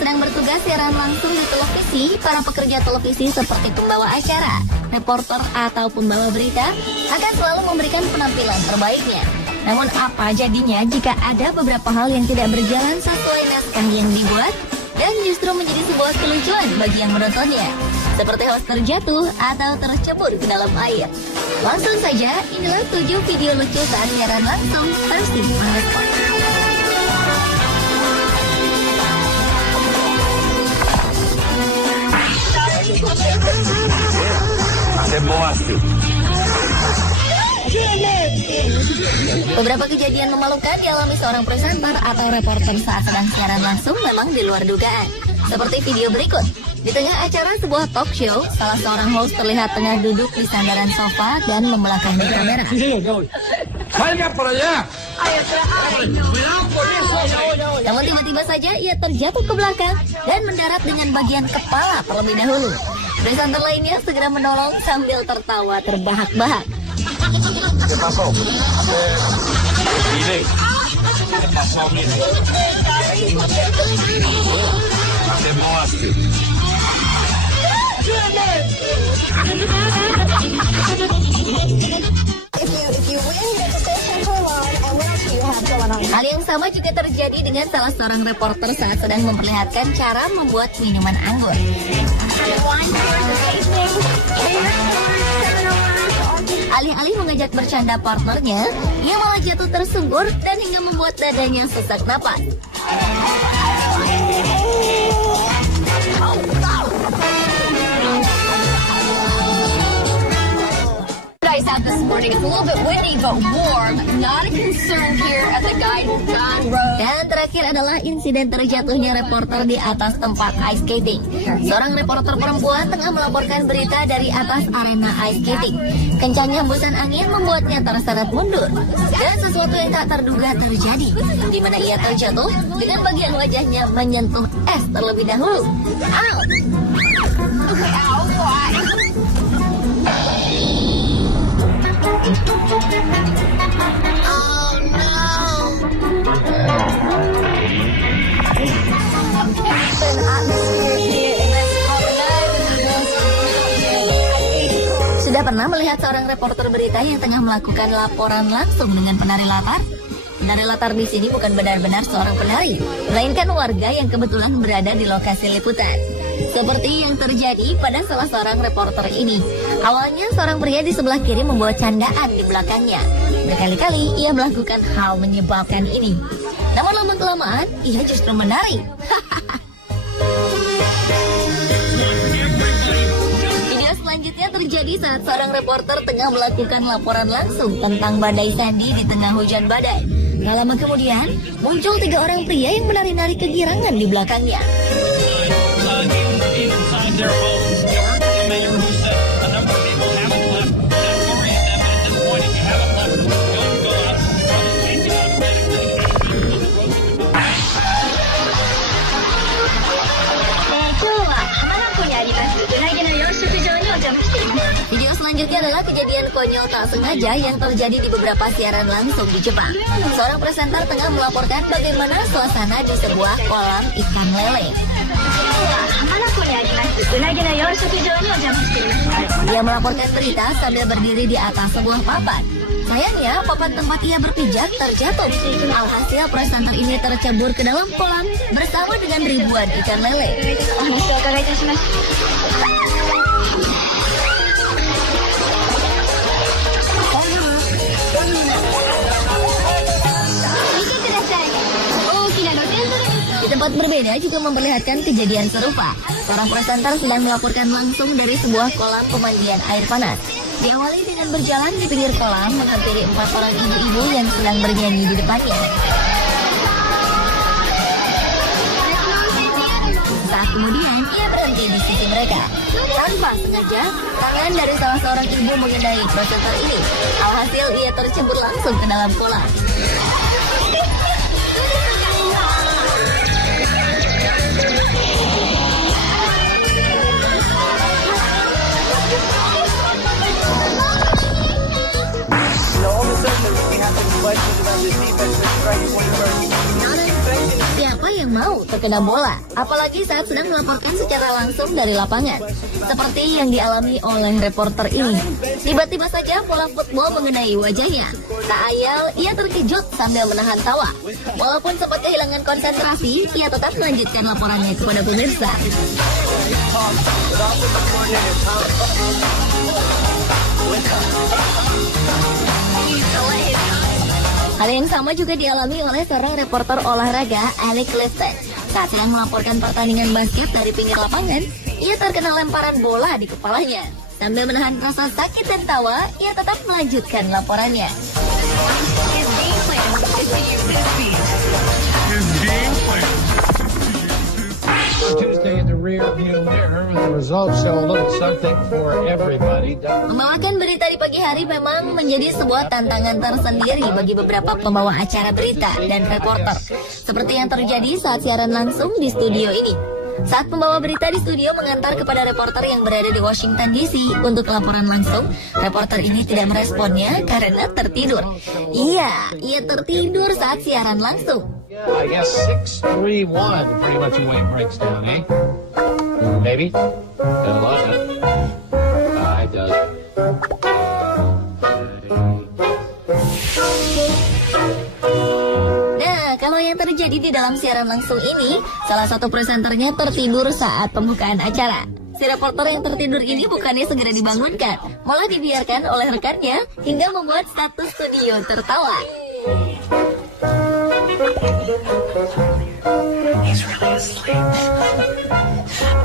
sedang bertugas siaran langsung di televisi, para pekerja televisi seperti pembawa acara, reporter ataupun pembawa berita akan selalu memberikan penampilan terbaiknya. Namun apa jadinya jika ada beberapa hal yang tidak berjalan sesuai naskah yang dibuat dan justru menjadi sebuah kelucuan bagi yang menontonnya, seperti host terjatuh atau tercebur ke dalam air. Langsung saja, inilah 7 video lucu saat siaran langsung versi Manesport. Beberapa kejadian memalukan dialami seorang presenter atau reporter saat sedang siaran langsung memang di luar dugaan. Seperti video berikut. Di tengah acara sebuah talk show, salah seorang host terlihat tengah duduk di sandaran sofa dan membelakangi kamera. Namun tiba-tiba saja ia terjatuh ke belakang dan mendarat dengan bagian kepala terlebih dahulu. Presenter lainnya segera menolong sambil tertawa terbahak-bahak. Hal yang sama juga terjadi dengan salah seorang reporter saat sedang memperlihatkan cara membuat minuman anggur. Alih-alih mengajak bercanda partnernya, ia malah jatuh tersungkur dan hingga membuat dadanya sesak napas. Out this morning. It's a little bit windy but warm. Not a concern here at the Guide John Road. Dan terakhir adalah insiden terjatuhnya reporter di atas tempat ice skating. Seorang reporter perempuan tengah melaporkan berita dari atas arena ice skating. Kencangnya hembusan angin membuatnya terseret mundur. Dan sesuatu yang tak terduga terjadi, di mana ia terjatuh dengan bagian wajahnya menyentuh es terlebih dahulu. Out. Okay, ow, why? Oh no! Sudah pernah melihat seorang reporter berita yang tengah melakukan laporan langsung dengan penari latar? Penari latar di sini bukan benar-benar seorang penari, melainkan warga yang kebetulan berada di lokasi liputan. Seperti yang terjadi pada salah seorang reporter ini. Awalnya seorang pria di sebelah kiri membawa candaan di belakangnya. Berkali-kali ia melakukan hal menyebalkan ini. Namun lama-kelamaan ia justru menari. Video selanjutnya terjadi saat seorang reporter tengah melakukan laporan langsung tentang badai Sandy di tengah hujan badai. Gak lama kemudian, muncul 3 orang pria yang menari-nari kegirangan di belakangnya. Video selanjutnya adalah kejadian konyol tak sengaja yang terjadi di beberapa siaran langsung di Jepang. Seorang presenter tengah melaporkan bagaimana suasana di sebuah kolam ikan lele. Dia melaporkan berita sambil berdiri di atas sebuah papan. Sayangnya, papan tempat ia berpijak terjatuh. Alhasil, presenter ini tercebur ke dalam kolam bersama dengan ribuan ikan lele. Di tempat berbeda juga memperlihatkan kejadian serupa. Seorang presenter sedang melaporkan langsung dari sebuah kolam pemandian air panas. Diawali dengan berjalan di pinggir kolam menghampiri 4 orang ibu-ibu yang sedang bernyanyi di depannya. Saat kemudian ia berhenti di sisi mereka. Tanpa sengaja, tangan dari salah seorang ibu mengenai presenter ini. Alhasil ia tercebur langsung ke dalam kolam. Siapa yang mau terkena bola, apalagi saat sedang melaporkan secara langsung dari lapangan. Seperti yang dialami oleh reporter ini. Tiba-tiba saja bola football mengenai wajahnya. Tak ayal, ia terkejut sambil menahan tawa. Walaupun sempat kehilangan konsentrasi, ia tetap melanjutkan laporannya kepada pemirsa. Hal yang sama juga dialami oleh seorang reporter olahraga, Alec Clifton. Saat sedang melaporkan pertandingan basket dari pinggir lapangan, ia terkena lemparan bola di kepalanya. Sambil menahan rasa sakit dan tawa, ia tetap melanjutkan laporannya. Membawakan berita di pagi hari memang menjadi sebuah tantangan tersendiri bagi beberapa pembawa acara berita dan reporter. Seperti yang terjadi saat siaran langsung di studio ini. Saat pembawa berita di studio mengantar kepada reporter yang berada di Washington DC untuk laporan langsung, reporter ini tidak meresponnya karena tertidur. Iya, ia tertidur saat siaran langsung. I guess 6-3-1 pretty much the way it breaks down, eh? Maybe? Got a lot of it. It does. Nah, kalau yang terjadi di dalam siaran langsung ini, salah satu presenternya tertidur saat pembukaan acara. Si reporter yang tertidur ini bukannya segera dibangunkan, malah dibiarkan oleh rekannya hingga membuat satu studio tertawa. He's really asleep.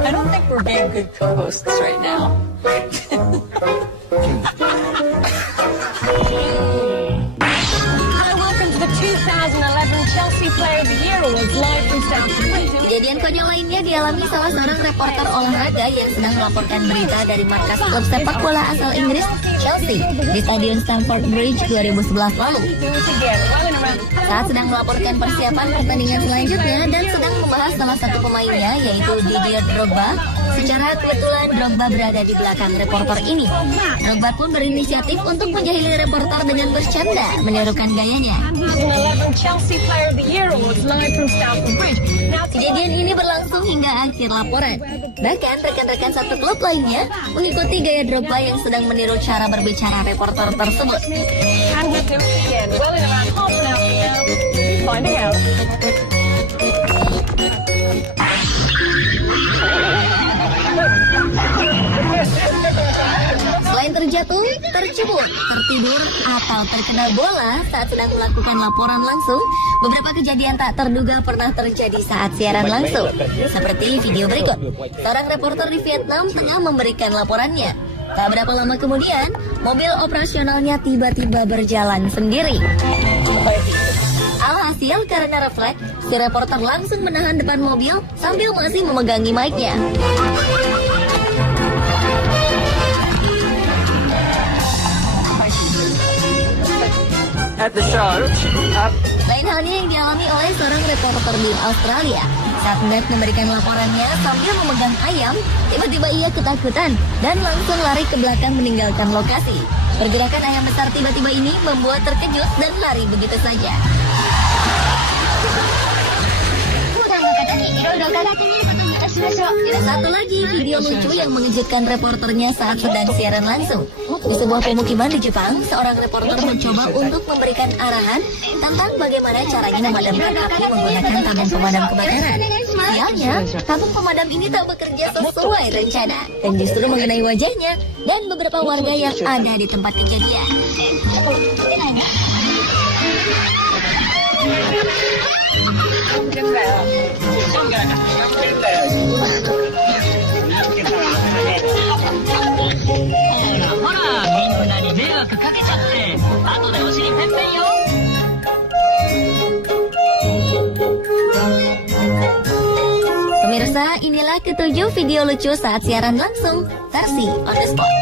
I don't think we're being good co-hosts right now. Hi, welcome to the 2011 Chelsea Player of the Year Awards live from Stamford Bridge. Kejadian konyol lainnya dialami salah seorang reporter olahraga yang sedang melaporkan berita dari markas klub sepak bola asal Inggris, Chelsea, di Stadion Stamford Bridge 2011 lalu. Saat sedang melaporkan persiapan pertandingan selanjutnya dan sedang membahas salah satu pemainnya, yaitu Didier Drogba, secara kebetulan Drogba berada di belakang reporter ini. Drogba pun berinisiatif untuk menjahili reporter dengan bercanda, menirukan gayanya. Kejadian ini berlangsung hingga akhir laporan. Bahkan rekan-rekan satu klub lainnya mengikuti gaya Drogba yang sedang meniru cara berbicara reporter tersebut. Selain terjatuh, tercebur, tertidur, atau terkena bola saat sedang melakukan laporan langsung, beberapa kejadian tak terduga pernah terjadi saat siaran langsung. Seperti video berikut, seorang reporter di Vietnam tengah memberikan laporannya. Tak berapa lama kemudian, mobil operasionalnya tiba-tiba berjalan sendiri. Alhasil karena refleks, si reporter langsung menahan depan mobil sambil masih memegangi mic-nya. At the show, Lain halnya yang dialami oleh seorang reporter di Australia. Saat hendak memberikan laporannya sambil memegang ayam, tiba-tiba ia ketakutan dan langsung lari ke belakang meninggalkan lokasi. Pergerakan ayam besar tiba-tiba ini membuat terkejut dan lari begitu saja. Ada satu lagi video lucu yang mengejutkan reporternya saat sedang siaran langsung. Di sebuah pemukiman di Jepang, seorang reporter mencoba untuk memberikan arahan tentang bagaimana caranya memadamkan api menggunakan tabung pemadam kebakaran. Sialnya, tabung pemadam ini tak bekerja sesuai rencana dan justru mengenai wajahnya dan beberapa warga yang ada di tempat kejadian. Pemirsa, inilah ketujuh video lucu saat siaran langsung versi on the spot.